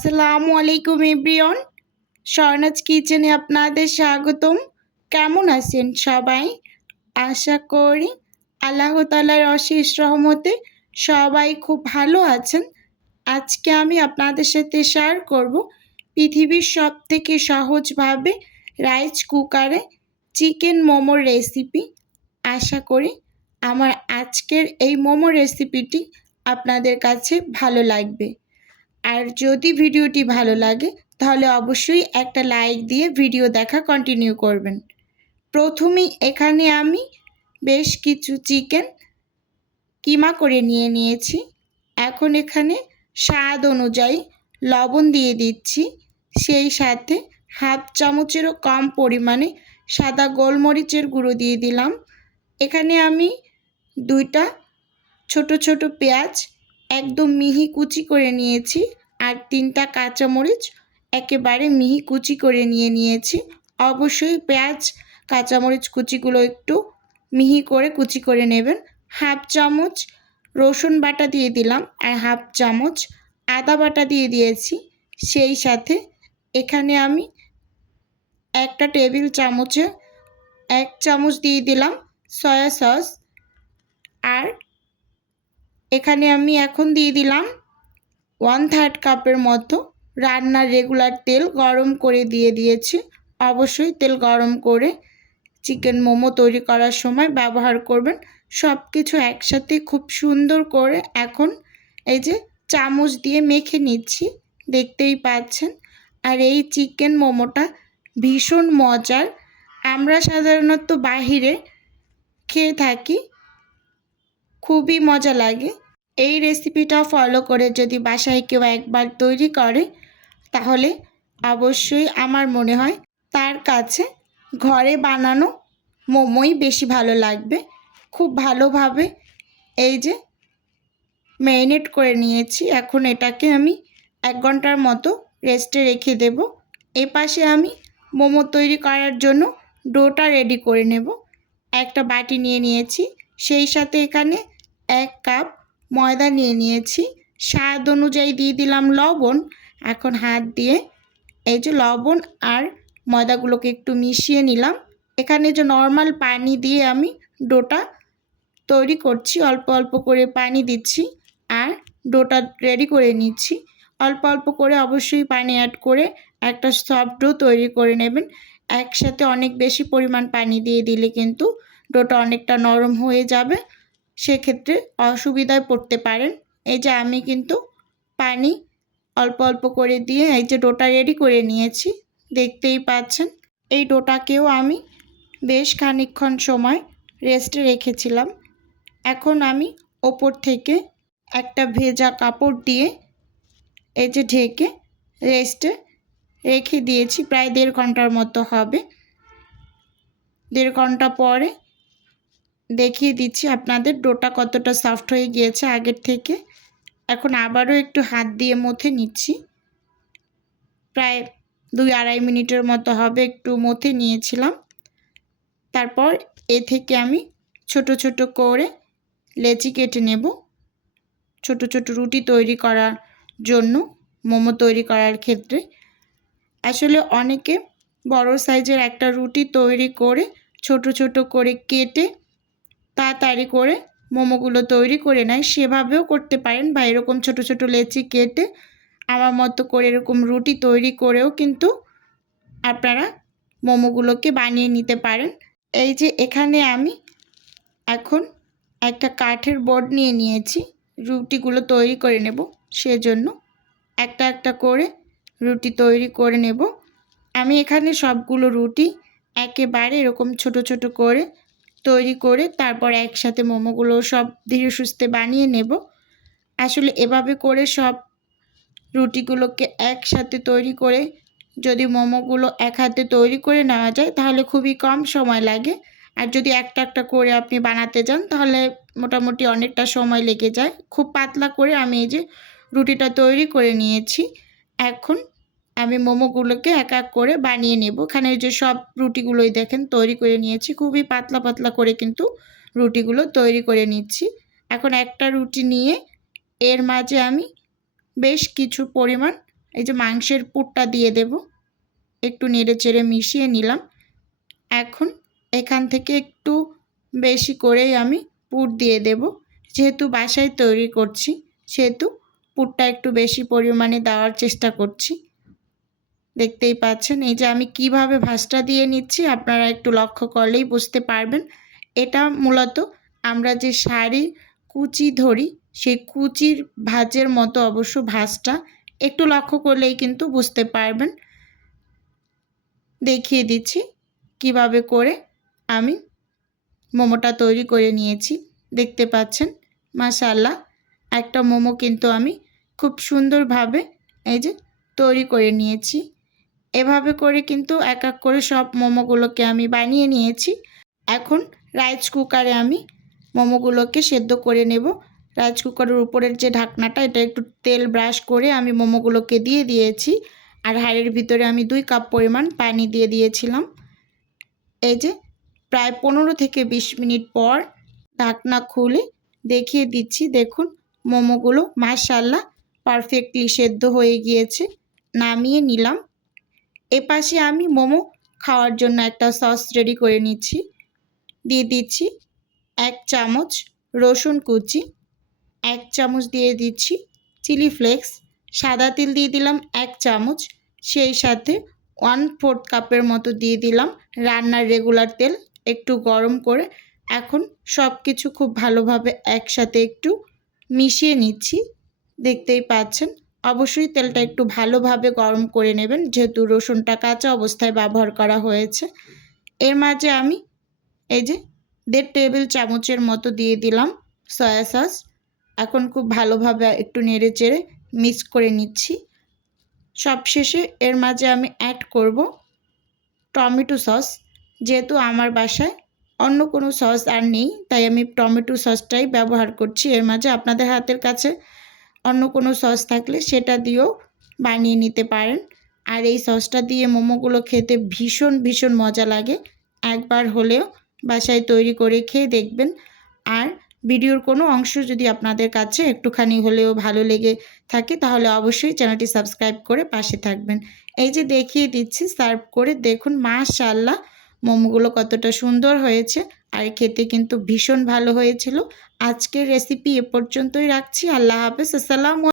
আসসালামু আলাইকুম এভরিওন স্বর্ণাজ কিচেনে আপনাদের স্বাগতম। কেমন আছেন সবাই? আশা করি আল্লাহ তালার অশেষ রহমতে সবাই খুব ভালো আছেন। আজকে আমি আপনাদের সাথে শেয়ার করব পৃথিবীর সব থেকে সহজভাবে রাইস কুকারে চিকেন মোমোর রেসিপি। আশা করি আমার আজকের এই মোমো রেসিপিটি আপনাদের কাছে ভালো লাগবে। আর যদি ভিডিওটি ভালো লাগে, তাহলে অবশ্যই একটা লাইক দিয়ে ভিডিও দেখা কন্টিনিউ করবেন। প্রথমেই এখানে আমি বেশ কিছু চিকেন কিমা করে নিয়ে নিয়েছি। এখন এখানে স্বাদ অনুযায়ী লবণ দিয়ে দিচ্ছি। সেই সাথে হাফ চামচেরও কম পরিমাণে সাদা গোলমরিচের গুঁড়ো দিয়ে দিলাম। এখানে আমি দুইটা ছোট ছোট পেঁয়াজ একদম মিহি কুচি করে নিয়েছি আর তিনটা কাঁচামরিচ একেবারে মিহি কুচি করে নিয়ে নিয়েছি। অবশ্যই পেঁয়াজ কাঁচামরিচ কুচিগুলো একটু মিহি করে কুচি করে নেবেন। হাফ চামচ রসুন বাটা দিয়ে দিলাম আর হাফ চামচ আদা বাটা দিয়ে দিয়েছি। সেই সাথে এখানে আমি একটা টেবিল চামচে এক চামচ দিয়ে দিলাম সয়া সস আর এখানে আমি এখন দিয়ে দিলাম ওয়ান থার্ড কাপের মতো রান্নার রেগুলার তেল গরম করে দিয়ে দিয়েছি। অবশ্যই তেল গরম করে চিকেন মোমো তৈরি করার সময় ব্যবহার করবেন। সব কিছু একসাথে খুব সুন্দর করে এখন এই যে চামচ দিয়ে মেখে নিচ্ছি, দেখতেই পাচ্ছেন। আর এই চিকেন মোমোটা ভীষণ মজার। আমরা সাধারণত বাহিরে খেয়ে থাকি, খুবই মজা লাগে। এই রেসিপিটা ফলো করে যদি বাসায় কেউ একবার তৈরি করে, তাহলে অবশ্যই আমার মনে হয় তার কাছে ঘরে বানানো মোমোই বেশি ভালো লাগবে। খুব ভালোভাবে এই যে ম্যারিনেট করে নিয়েছি, এখন এটাকে আমি এক ঘণ্টার মতো রেস্টে রেখে দেব। এ পাশে আমি মোমো তৈরি করার জন্য ডোটা রেডি করে নেব। একটা বাটি নিয়ে নিয়েছি, সেই সাথে এখানে এক কাপ ময়দা নিয়ে নিয়েছি। স্বাদ অনুযায়ী দিয়ে দিলাম লবণ। এখন হাত দিয়ে এই যে লবণ আর ময়দাগুলোকে একটু মিশিয়ে নিলাম। এখানে যে নর্মাল পানি দিয়ে আমি ডোটা তৈরি করছি, অল্প অল্প করে পানি দিচ্ছি আর ডোটা রেডি করে নিচ্ছি। অল্প অল্প করে অবশ্যই পানি অ্যাড করে একটা সফট ডো তৈরি করে নেবেন। একসাথে অনেক বেশি পরিমাণ পানি দিয়ে দিলে কিন্তু ডোটা অনেকটা নরম হয়ে যাবে। সেক্ষেত্রে অসুবিধায় পড়তে পারেন। এই যে আমি কিন্তু পানি অল্প অল্প করে দিয়ে এই যে ডোটা রেডি করে নিয়েছি, দেখতেই পাচ্ছেন। এই ডোটাকেও আমি বেশ খানিক্ষণ সময় রেস্টে রেখেছিলাম। এখন আমি ওপর থেকে একটা ভেজা কাপড় দিয়ে এই যে ঢেকে রেস্টে রেখে দিয়েছি, প্রায় দেড় ঘণ্টার মতো হবে। দেড় ঘণ্টা পরে দেখিয়ে দিচ্ছি আপনাদের। ডোটা কতটা সফট হয়ে গিয়েছে আগের থেকে। এখন আবারও একটু হাত দিয়ে মথে নিচ্ছি। প্রায় দুই আড়াই মিনিটের মতো হবে একটু মথে নিয়েছিলাম। তারপর এ থেকে আমি ছোট ছোট করে লেচি কেটে নেব। ছোট ছোট রুটি তৈরি করার জন্য, মোমো তৈরি করার ক্ষেত্রে। আসলে অনেকে বড় সাইজের একটা রুটি তৈরি করে ছোট ছোট করে কেটে তাড়াতাড়ি করে মোমোগুলো তৈরি করে নেয়। সেভাবেও করতে পারেন বা এরকম ছোট ছোট লেচি কেটে আমার মতো করে এরকম রুটি তৈরি করেও কিন্তু আপনারা মোমোগুলোকে বানিয়ে নিতে পারেন। এই যে এখানে আমি এখন একটা কাঠের বোর্ড নিয়ে নিয়েছি। রুটিগুলো তৈরি করে নেব। সেজন্য একটা একটা করে রুটি তৈরি করে নেব। আমি এখানে সবগুলো রুটি একেবারে এরকম ছোট ছোট করে তৈরি করে তারপর একসাথে মোমোগুলো সব ধীরে সুস্থে বানিয়ে নেব। আসলে এভাবে করে সব রুটিগুলোকে একসাথে তৈরি করে যদি মোমোগুলো এক হাতে তৈরি করে নেওয়া যায় তাহলে খুবই কম সময় লাগে। আর যদি একটা একটা করে আপনি বানাতে যান তাহলে মোটামুটি অনেকটা সময় লেগে যায়। খুব পাতলা করে আমি এই যে রুটিটা তৈরি করে নিয়েছি। এখন আমি মোমোগুলোকে এক এক করে বানিয়ে নেব। এখানে যে সব রুটিগুলোই দেখেন, তৈরি করে নিয়েছি। খুবই পাতলা পাতলা করে কিন্তু রুটিগুলো তৈরি করে নিচ্ছি। এখন একটা রুটি নিয়ে এর মাঝে আমি বেশ কিছু পরিমাণ এই যে মাংসের পুরটা দিয়ে দেব। একটু নেড়ে চেড়ে মিশিয়ে নিলাম। এখন এখান থেকে একটু বেশি করেই আমি পুর দিয়ে দেব। যেহেতু বাসায় তৈরি করছি, সেহেতু পুরটা একটু বেশি পরিমাণে দেওয়ার চেষ্টা করছি। দেখতেই পাচ্ছেন। এই যে আমি কীভাবে ভাজটা দিয়ে নিচ্ছি, আপনারা একটু লক্ষ্য করলেই বুঝতে পারবেন। এটা মূলত আমরা যে শাড়ি কুচি ধরি, সেই কুচির ভাজের মতো অবশ্য ভাজটা একটু লক্ষ্য করলেই কিন্তু বুঝতে পারবেন। দেখিয়ে দিচ্ছি কীভাবে করে আমি মোমোটা তৈরি করে নিয়েছি। দেখতে পাচ্ছেন মাশাল্লাহ একটা মোমো কিন্তু আমি খুব সুন্দরভাবে এই যে তৈরি করে নিয়েছি। এভাবে করে কিন্তু এক এক করে সব মোমোগুলোকে আমি বানিয়ে নিয়েছি। এখন রাইস কুকারে আমি মোমোগুলোকে সেদ্ধ করে নেব। রাইস কুকারের উপরের যে ঢাকনাটা, এটা একটু তেল ব্রাশ করে আমি মোমোগুলোকে দিয়ে দিয়েছি। আর হাড়ের ভিতরে আমি দুই কাপ পরিমাণ পানি দিয়ে দিয়েছিলাম। এই যে প্রায় পনেরো থেকে বিশ মিনিট পর ঢাকনা খুলে দেখিয়ে দিচ্ছি। দেখুন, মোমোগুলো মাশাল্লাহ পারফেক্টলি সেদ্ধ হয়ে গিয়েছে। নামিয়ে নিলাম। এপাশে আমি মোমো খাওয়ার জন্য একটা সস রেডি করে নিচ্ছি। দিয়ে দিচ্ছি এক চামচ রসুন কুচি, এক চামচ দিয়ে দিচ্ছি চিলি ফ্লেক্স, সাদা তিল দিয়ে দিলাম এক চামচ, সেই সাথে ওয়ান ফোর্থ কাপের মতো দিয়ে দিলাম রান্নার রেগুলার তেল একটু গরম করে। এখন সব কিছু খুব ভালোভাবে একসাথে একটু মিশিয়ে নিচ্ছি, দেখতেই পাচ্ছেন। অবশ্যই তেলটা একটু ভালোভাবে গরম করে নেবেন, যেহেতু রসুনটা কাঁচা অবস্থায় ব্যবহার করা হয়েছে। এর মাঝে আমি এই যে দেড় টেবিল চামচের মতো দিয়ে দিলাম সয়া সস। এখন খুব ভালোভাবে একটু নেড়ে চেড়ে মিক্স করে নিচ্ছি। সবশেষে এর মাঝে আমি অ্যাড করব টমেটো সস। যেহেতু আমার বাসায় অন্য কোনো সস আর নেই, তাই আমি টমেটো সসটাই ব্যবহার করছি। এর মাঝে আপনাদের হাতের কাছে অন্য কোনো সস থাকলে সেটা দিয়েও বানিয়ে নিতে পারেন। আর এই সসটা দিয়ে মোমোগুলো খেতে ভীষণ ভীষণ মজা লাগে। একবার হলেও বাসায় তৈরি করে খেয়ে দেখবেন। আর ভিডিওর কোনো অংশ যদি আপনাদের কাছে একটুখানি হলেও ভালো লেগে থাকে, তাহলে অবশ্যই চ্যানেলটি সাবস্ক্রাইব করে পাশে থাকবেন। এই যে দেখিয়ে দিচ্ছি, সার্ভ করে দেখুন। মাশাল্লাহ মোমোগুলো কতটা সুন্দর হয়েছে আর খেতে কিন্তু ভীষণ ভালো হয়েছিল। আজকের রেসিপি এ পর্যন্তই রাখছি। আল্লাহ হাফেজ। আসসালাম